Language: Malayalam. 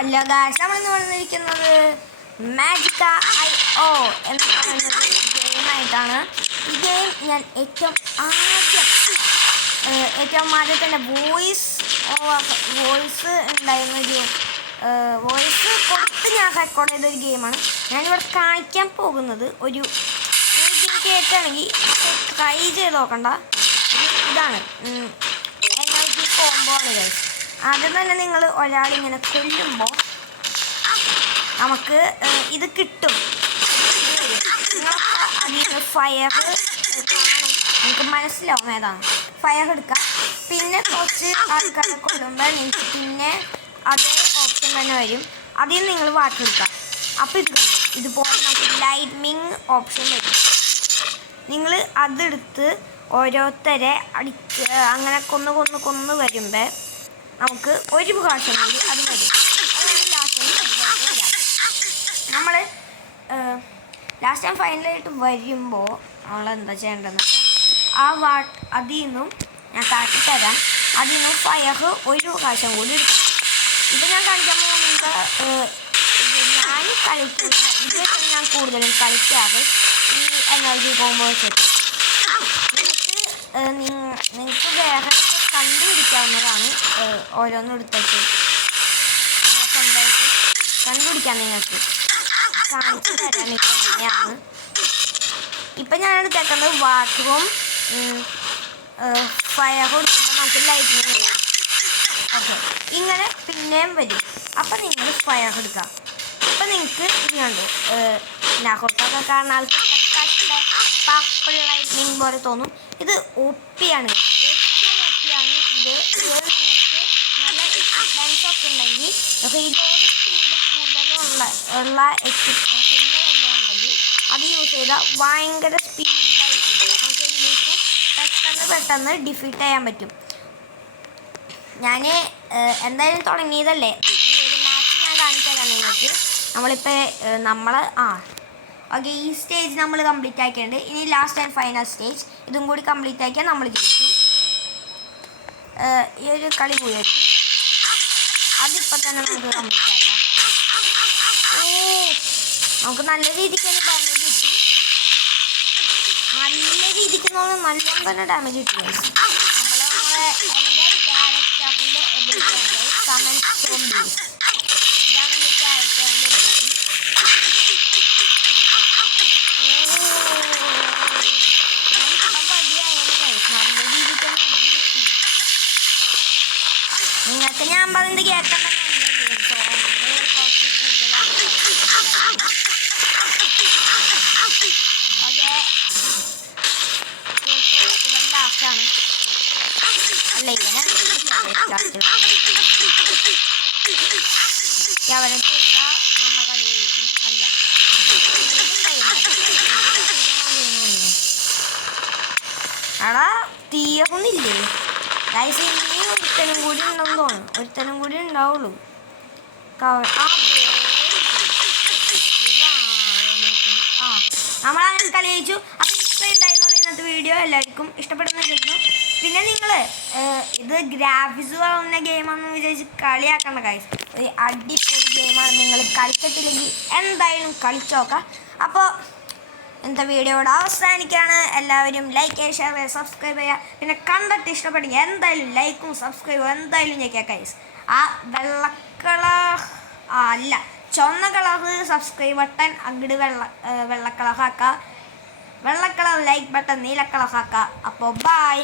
ഹലോ ഗായ്സ്, നമ്മളിന്ന് വന്നിരിക്കുന്നത് മാജിക്ക IO എന്ന് പറയുന്നൊരു ഗെയിമായിട്ടാണ്. ഈ ഗെയിം ഞാൻ ഏറ്റവും ആദ്യം തന്നെ വോയിസ് ഉണ്ടായിരുന്നൊരു വോയിസ് കൊടുത്ത് ഞാൻ റെക്കോർഡ് ചെയ്തൊരു ഗെയിമാണ്. ഞാനിവിടെ കാണിക്കാൻ പോകുന്നത് ഒരു ഗെയിം കേട്ടാണെങ്കിൽ ട്രൈ ചെയ്ത് നോക്കണ്ട. ഇതാണ് എനർജി കോംബോ ആണ് ഗൈസ്. ആദ്യം തന്നെ നിങ്ങൾ ഒരാളിങ്ങനെ കൊല്ലുമ്പോൾ നമുക്ക് ഇത് കിട്ടും. നിങ്ങൾക്ക് അതിന് ഫയർ കാണും, നിങ്ങൾക്ക് മനസ്സിലാവും ഏതാണ്. ഫയർ എടുക്കാം. പിന്നെ കുറച്ച് ആൾക്കാരെ കൊല്ലുമ്പോൾ നിങ്ങൾക്ക് പിന്നെ അതേ ഓപ്ഷൻ തന്നെ വരും. അതിൽ നിങ്ങൾ വാട്ടർ എടുക്കാം. അപ്പോൾ ഇതുപോലെ നമുക്ക് ലൈറ്റ്നിങ് ഓപ്ഷൻ വരും. നിങ്ങൾ അതെടുത്ത് ഓരോരുത്തരെ അങ്ങനെ കൊന്ന് വരുമ്പോൾ നമുക്ക് ഒരു പ്രാവശ്യം കൂടി അത് വരും. നമ്മൾ ലാസ്റ്റ് ടൈം ഫൈനലായിട്ട് വരുമ്പോൾ നമ്മളെന്താ ചെയ്യേണ്ടതെന്ന് വെച്ചാൽ അതിൽ നിന്നും ഞാൻ കാട്ടിത്തരാം. അതിൽ നിന്നും ഫയർ ഒരു പ്രാവശ്യം കൂടി എടുക്കും. ഇപ്പം ഞാൻ കാണിക്കാൻ പോകുന്നത് ഞാൻ കളിക്കുന്ന ഇതൊക്കെ ഞാൻ കൂടുതലും കളിക്കാറ് ഈ എനർജി കോംബോ വെച്ചിട്ട്. നിങ്ങൾക്ക് വേറെ കണ്ടുപിടിക്കാവുന്നതാണ്. ഓരോന്നും എടുത്തിട്ട് സ്വന്തമായിട്ട് കണ്ടുപിടിക്കാൻ നിങ്ങൾക്ക് കാണിച്ചു തരാൻ തന്നെയാണ്. ഇപ്പം ഞാൻ എടുത്തേക്കുന്നത് വാട്ടറും ഫയറും എടുക്കുമ്പോൾ നമുക്ക് ലൈറ്റിനിങ് വരും. ഓക്കെ, ഇങ്ങനെ പിന്നെയും വരും. അപ്പം നിങ്ങൾ ഫയർ എടുക്കാം. അപ്പം നിങ്ങൾക്ക് ഇത് കണ്ടു നാഹോട്ടൊക്കെ കാണുന്ന ആൾക്ക് പർപ്പിൾ ലൈറ്റ്നിങ് പോലെ തോന്നും. ഇത് ഒപ്പിയാണ്, ഏറ്റവും ഒപ്പിയാണ് ഇത്. നിങ്ങൾക്ക് നല്ല എക്യുപ്മെൻറ്റ്സ് ഒക്കെ ഉണ്ടെങ്കിൽ റീലോഡ് സ്പീഡ് കൂടുതലുള്ള എക്യുപ്മെൻറ്റുകളെല്ലാം ഉണ്ടെങ്കിൽ അത് യൂസ് ചെയ്താൽ ഭയങ്കര സ്പീഡിലായിരിക്കും നമുക്ക് എനിമീസ് പെട്ടെന്ന് ഡിഫീറ്റ് ചെയ്യാൻ പറ്റും. ഞാൻ എന്തായാലും തുടങ്ങിയതല്ലേ, ഒരു മാച്ച് ഞാൻ കാണിച്ചു തരാം നിങ്ങൾക്ക്. ഓക്കെ, ഈ സ്റ്റേജ് നമ്മൾ കംപ്ലീറ്റ് ആക്കിയിട്ടുണ്ട്. ഇനി ലാസ്റ്റ് ആൻഡ് ഫൈനൽ സ്റ്റേജ് ഇതും കൂടി കംപ്ലീറ്റ് ആക്കിയാൽ നമ്മൾ ജയിക്കും. ഈ ഒരു കളി പോയിരിക്കും. അതിപ്പോൾ തന്നെ നമുക്ക് കംപ്ലീറ്റ് ആക്കാം. നമുക്ക് നല്ല രീതിക്ക് തന്നെ ഡാമേജ് കിട്ടി. നല്ല രീതിക്ക് നല്ലോണം തന്നെ ഡാമേജ് കിട്ടി. എൻ്റെ ക്യാരക്ടറിൻ്റെ എബിലിറ്റി കമൻറ്റ് സോംബീസ്. ഇതാണ് എൻ്റെ ക്യാരക്ടറിൻ്റെ എബിലിറ്റി. നിങ്ങൾക്ക് ഞാൻ പറയുന്നത് കേൾക്കാൻ തന്നെ ാണ് അല്ല ഇവനെ അവനെ തീർത്താൽ നമ്മ കളി കഴിക്കും. അല്ല എടാ തീർന്നില്ലേ ഗൈസ്? ഇനി ഒരുത്തനും കൂടി ഉണ്ടെന്ന് തോന്നുന്നു. ഒരുത്തനും കൂടി ഉണ്ടാവുള്ളൂ. നമ്മളങ്ങനെ കളി കഴിച്ചു. അപ്പം ഇത്രയും ഉണ്ടായിരുന്നുള്ളൂ ഇന്നത്തെ വീഡിയോ. എല്ലാവർക്കും ഇഷ്ടപ്പെടുന്ന കേൾക്കുന്നു. പിന്നെ നിങ്ങൾ ഇത് ഗ്രാഫിക്സ് വളർന്ന ഗെയിമാണെന്ന് വിചാരിച്ച് കളിയാക്കേണ്ട ഗൈസ്. ഒരു അടിപൊളി ഗെയിമാണ്. നിങ്ങൾ കളിച്ചിട്ടില്ലെങ്കിൽ എന്തായാലും കളിച്ചു നോക്കാം. അപ്പോൾ ഇന്നത്തെ വീഡിയോ ഇവിടെ അവസാനിക്കുകയാണ്. എല്ലാവരും ലൈക്ക് ചെയ്യുക, ഷെയർ ചെയ്യുക, സബ്സ്ക്രൈബ് ചെയ്യുക. പിന്നെ കണ്ടിട്ട് ഇഷ്ടപ്പെടുമെങ്കിൽ എന്തായാലും ലൈക്കും സബ്സ്ക്രൈബും എന്തായാലും ഞെക്കുക ഗൈസ്. ആ ചുവന്ന കളറ് സബ്സ്ക്രൈബ് ബട്ടൺ അങ്ങോട്ട് വെള്ള കളറാക്കുക. വെള്ള കളർ ലൈക്ക് ബട്ടൺ നീല കളറാക്കുക. അപ്പോൾ ബൈ.